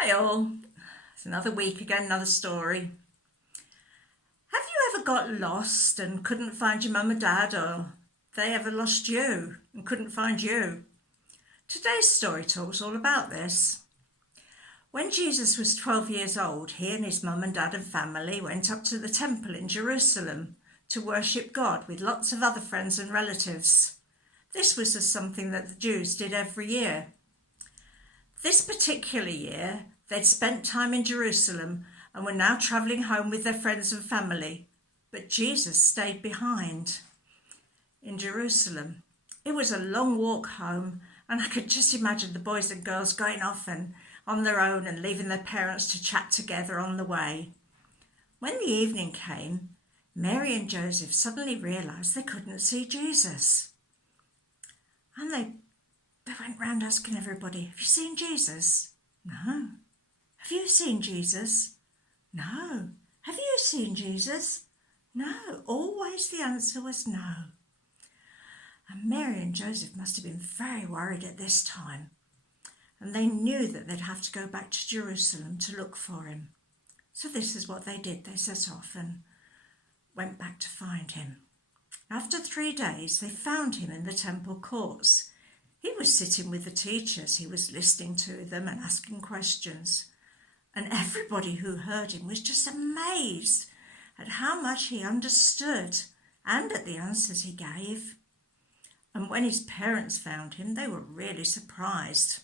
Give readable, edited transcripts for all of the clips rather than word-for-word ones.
Hi all, it's another week again, another story. Have you ever got lost and couldn't find your mum and dad, or they ever lost you and couldn't find you? Today's story talks all about this. When Jesus was 12 years old, he and his mum and dad and family went up to the temple in Jerusalem to worship God with lots of other friends and relatives. This was just something that the Jews did every year. This particular year, they'd spent time in Jerusalem and were now travelling home with their friends and family, but Jesus stayed behind in Jerusalem. It was a long walk home, and I could just imagine the boys and girls going off and on their own and leaving their parents to chat together on the way. When the evening came, Mary and Joseph suddenly realised they couldn't see Jesus. And they went round asking everybody, "Have you seen Jesus?" "No." "Have you seen Jesus?" "No." "Have you seen Jesus?" "No." Always the answer was no. And Mary and Joseph must have been very worried at this time. And they knew that they'd have to go back to Jerusalem to look for him. So this is what they did. They set off and went back to find him. After 3 days, they found him in the temple courts. He was sitting with the teachers. He was listening to them and asking questions. And everybody who heard him was just amazed at how much he understood and at the answers he gave. And when his parents found him, they were really surprised.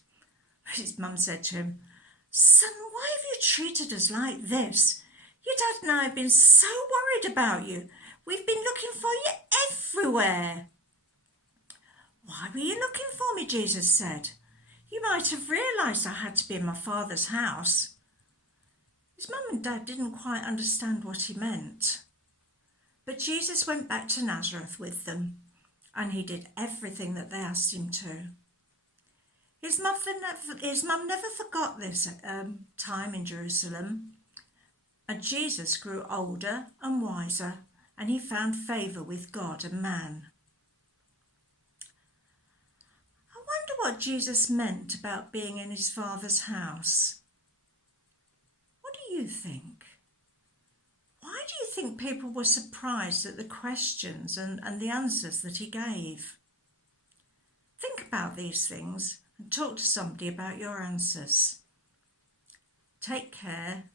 His mum said to him, "Son, why have you treated us like this? Your dad and I have been so worried about you. We've been looking for you everywhere." "Why were you looking for me?" Jesus said. "You might have realised I had to be in my Father's house." His mum and dad didn't quite understand what he meant. But Jesus went back to Nazareth with them, and he did everything that they asked him to. His mum never forgot this time in Jerusalem. And Jesus grew older and wiser, and he found favour with God and man. I wonder what Jesus meant about being in his Father's house. What do you think? Why do you think people were surprised at the questions and the answers that he gave? Think about these things and talk to somebody about your answers. Take care.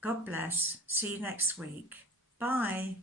God bless. See you next week. Bye.